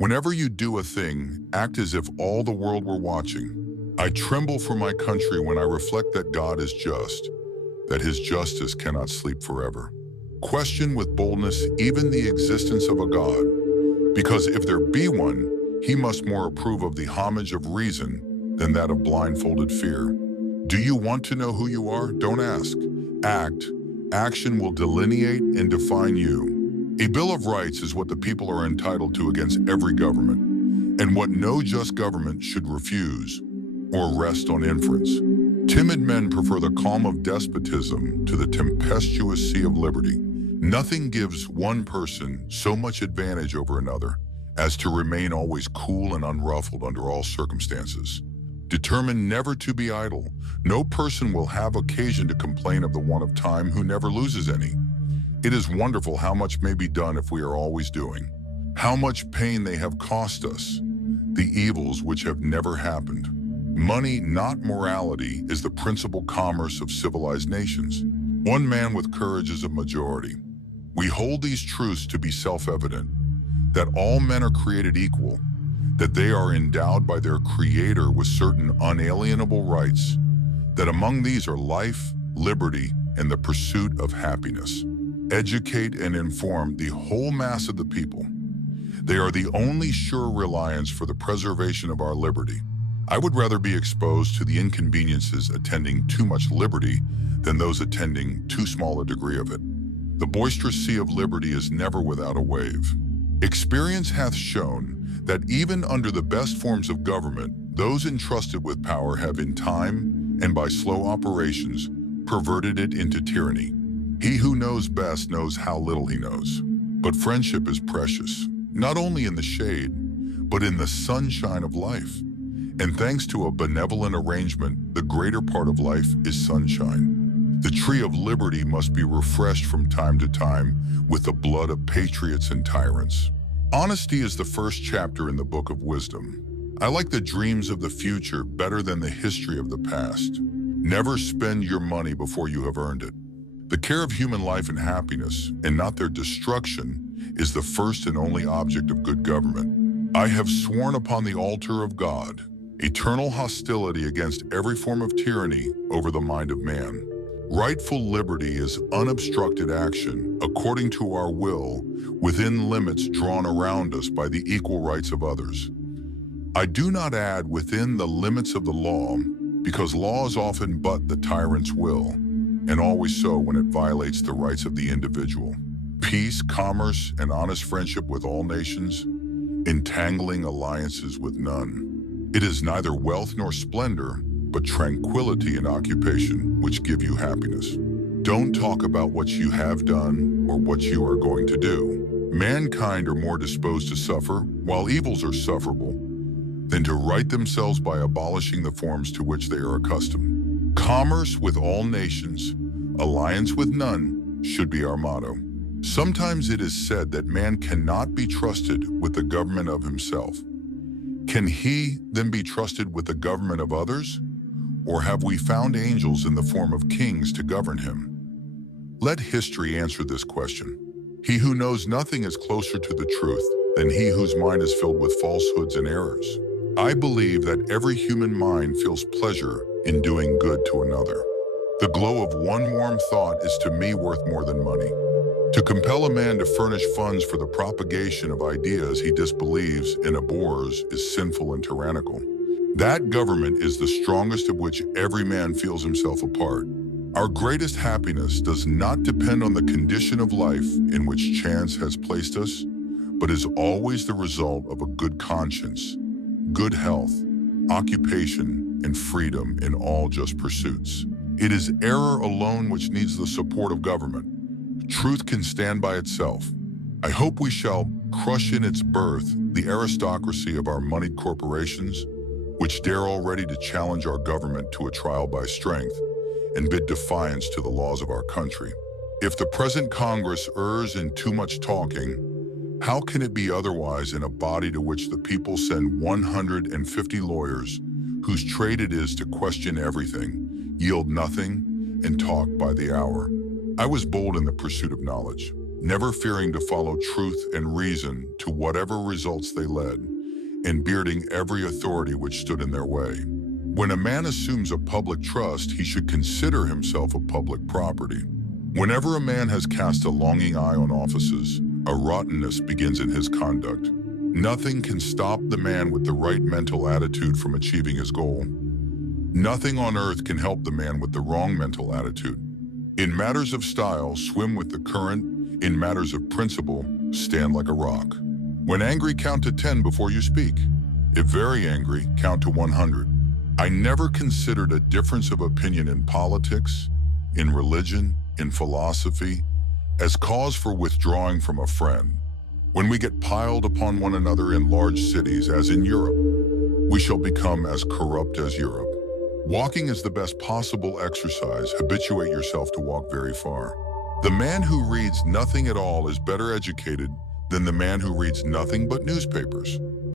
Whenever you do a thing, act as if all the world were watching. I tremble for my country when I reflect that God is just, that his justice cannot sleep forever. Question with boldness even the existence of a God, because if there be one, he must more approve of the homage of reason than that of blindfolded fear. Do you want to know who you are? Don't ask. Act. Action will delineate and define you. A Bill of Rights is what the people are entitled to against every government, and what no just government should refuse or rest on inference. Timid men prefer the calm of despotism to the tempestuous sea of liberty. Nothing gives one person so much advantage over another as to remain always cool and unruffled under all circumstances. Determined never to be idle, no person will have occasion to complain of the want of time who never loses any. It is wonderful how much may be done if we are always doing. How much pain they have cost us, the evils which have never happened. Money, not morality, is the principal commerce of civilized nations. One man with courage is a majority. We hold these truths to be self-evident, that all men are created equal, that they are endowed by their Creator with certain unalienable rights, that among these are life, liberty, and the pursuit of happiness. Educate and inform the whole mass of the people. They are the only sure reliance for the preservation of our liberty. I would rather be exposed to the inconveniences attending too much liberty than those attending too small a degree of it. The boisterous sea of liberty is never without a wave. Experience hath shown that even under the best forms of government, those entrusted with power have in time and by slow operations perverted it into tyranny. He who knows best knows how little he knows. But friendship is precious, not only in the shade, but in the sunshine of life. And thanks to a benevolent arrangement, the greater part of life is sunshine. The tree of liberty must be refreshed from time to time with the blood of patriots and tyrants. Honesty is the first chapter in the book of wisdom. I like the dreams of the future better than the history of the past. Never spend your money before you have earned it. The care of human life and happiness, and not their destruction, is the first and only object of good government. I have sworn upon the altar of God eternal hostility against every form of tyranny over the mind of man. Rightful liberty is unobstructed action according to our will within limits drawn around us by the equal rights of others. I do not add within the limits of the law, because law is often but the tyrant's will, and always so when it violates the rights of the individual. Peace, commerce, and honest friendship with all nations, entangling alliances with none. It is neither wealth nor splendor, but tranquility and occupation which give you happiness. Don't talk about what you have done or what you are going to do. Mankind are more disposed to suffer, while evils are sufferable, than to right themselves by abolishing the forms to which they are accustomed. Commerce with all nations, alliance with none, should be our motto. Sometimes it is said that man cannot be trusted with the government of himself. Can he then be trusted with the government of others? Or have we found angels in the form of kings to govern him? Let history answer this question. He who knows nothing is closer to the truth than he whose mind is filled with falsehoods and errors. I believe that every human mind feels pleasure in doing good to another. The glow of one warm thought is to me worth more than money. To compel a man to furnish funds for the propagation of ideas he disbelieves and abhors is sinful and tyrannical. That government is the strongest of which every man feels himself a part. Our greatest happiness does not depend on the condition of life in which chance has placed us, but is always the result of a good conscience, good health, occupation, and freedom in all just pursuits. It is error alone which needs the support of government. Truth can stand by itself. I hope we shall crush in its birth the aristocracy of our moneyed corporations, which dare already to challenge our government to a trial by strength and bid defiance to the laws of our country. If the present Congress errs in too much talking, how can it be otherwise in a body to which the people send 150 lawyers whose trade it is to question everything, yield nothing, and talk by the hour? I was bold in the pursuit of knowledge. never fearing to follow truth and reason to whatever results they led, and bearding every authority which stood in their way. When a man assumes a public trust, he should consider himself a public property. Whenever a man has cast a longing eye on offices, a rottenness begins in his conduct. Nothing can stop the man with the right mental attitude from achieving his goal. Nothing on earth can help the man with the wrong mental attitude. In matters of style, swim with the current. In matters of principle, stand like a rock. When angry, count to 10 before you speak. If very angry, count to 100. I never considered a difference of opinion in politics, in religion, in philosophy, as cause for withdrawing from a friend. When we get piled upon one another in large cities, as in Europe, we shall become as corrupt as Europe. Walking is the best possible exercise. Habituate yourself to walk very far. The man who reads nothing at all is better educated than the man who reads nothing but newspapers.